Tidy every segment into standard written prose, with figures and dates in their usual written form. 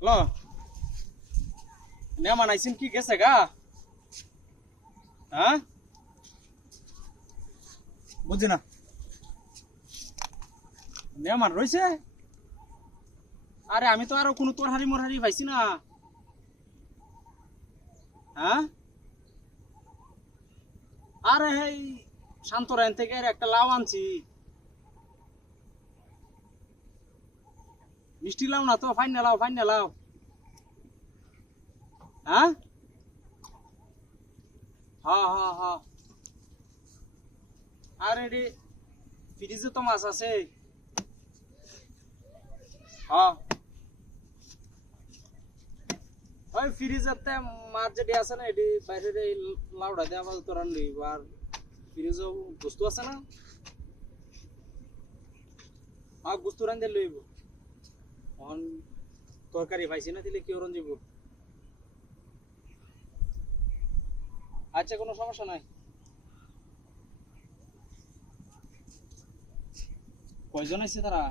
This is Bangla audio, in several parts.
হ্যালো মেহমান আইসিন কি গেছে গা? হ্যাঁ বুঝছি না। মেহমান রয়েছে? আরে আমি তো আরো কোনো তরহারি মরহারি পাইছি না। হ্যাঁ আরে এই শান্তরায়ন থেকে আর একটা লাউ আনছি। মিষ্টি লাউ না তো, ফাইনা লাউ, ফাইনা লাউ। হ্যাঁ হ্যাঁ হ্যাঁ হ্যাঁ। আরে রে ফ্রিজে তো মাছ আছে। হ্যাঁ ওই ফ্রিজেতে মাছ যেটি আছে না, এটি বাইরের এই লাউডা দিয়ে আবার তো রান্না হইব। আর ফ্রিজেও বস্তু আছে না, বস্তু রান্ধে লইব। এখন তরকারি পাইছি না, দিলে কি ওরন যাব। আচ্ছা কোনো সমস্যা নাই। কয়জন আছে তারা?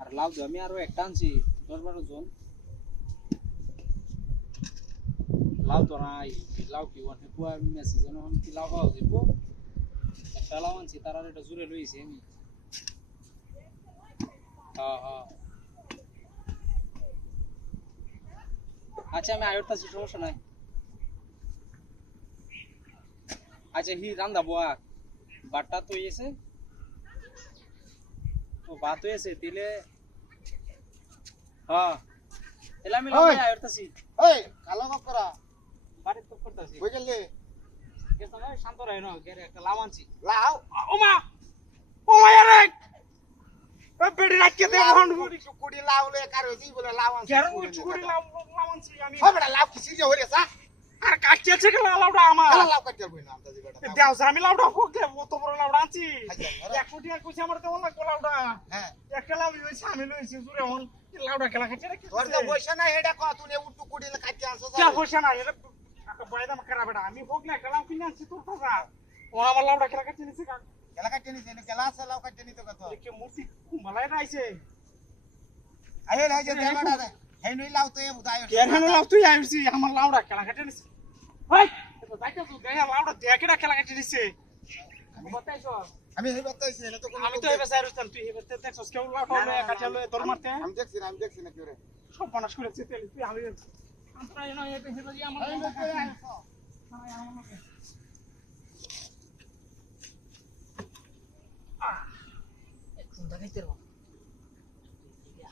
আর লাউ তো আমি আরো একটা আনছি, 10-12 জন। লাউ তো নাই, লাউ কি ওয়ান কুয়া মেসেজ যেন কি লাউ পাওয়া যাবো। একটা লাউ আনছি, তারা এটা জুড়ে লইছি আমি। হ্যাঁ হ্যাঁ আচ্ছা আমি আয়রতাছি, সমস্যা নাই। আচ্ছা হি রান্দা বোয়া বাটটা তো এসে, ও ভাত হয়েছে দিলে। হ্যাঁ এলা আমি লাউ আয়রতাছি। ওই কালো কাকরা বাড়ি তো করতাছি। বুঝলি গেছ না শান্ত রাই না, গেরে একটা লাউ আনছি। লাও ওমা ওমা আরে এ বেড়ি রাখিয়ে দে হন কুড়ি লাউ লে কার হইছি বলে লাউ আনছি গেরে চুকুরি লাউ লাউ আনছি আমি। ও বড় লাউ কিসি যে হইরে সা আর কাটিয়েছে কি লাউটা আমার? কালো লাউ কাটতে বই না আমতা দিবেটা দেওস আমি লাউটা হোকে অত বড় লাউটা আনছি। 1 কোটি আর কইছে আমার দেওয়া লাগবে লাউটা। হ্যাঁ একটা লাউ হইছে আমি লইছি জুরে হন লাউটা খেলা খাচ্ছে না কি? তোর তো পয়সা নাই হেডা ক তুই উট্টু কুড়ি লে কাটতে আনছো যা পয়সা নাই এটা বাইদা মারা বেটা। আমি হোক না একটা লাউ কিনে আনছি তোর টাকা, ও আমার লাউটা খেলা খাচ্ছে নিছে কা? কেলা কাটতে নি দেন কেলা আছে লাউ কাটতে নি তো কত দেখে মূর্তি মালাই রাইছে। আইলে হাই যে দেমাডা দে হেই নই লাউ তো এ বুদায় কেন লাউ তুই আইছি আমার লাউটা খেলা খাচ্ছে নিছে? ভাই তো যাইতে তুই দেয়া লাউটা দেখেটা খেলা খাচ্ছে নিছে। আমি বতাইছো আমি হেই বতাইছি না তো কোন আমি তো এবে সাইরুস্তান, তুই এবে দেখছস কেউ লাউটা লয়ে কাছে লয়ে তোর মারতে। আমি দেখছি না কি রে সব বানাস করেছে তেল তুই আমি আমরা এনো এবে হেবে আমার আমি দেখছি এখন দেখাইতে পারবো।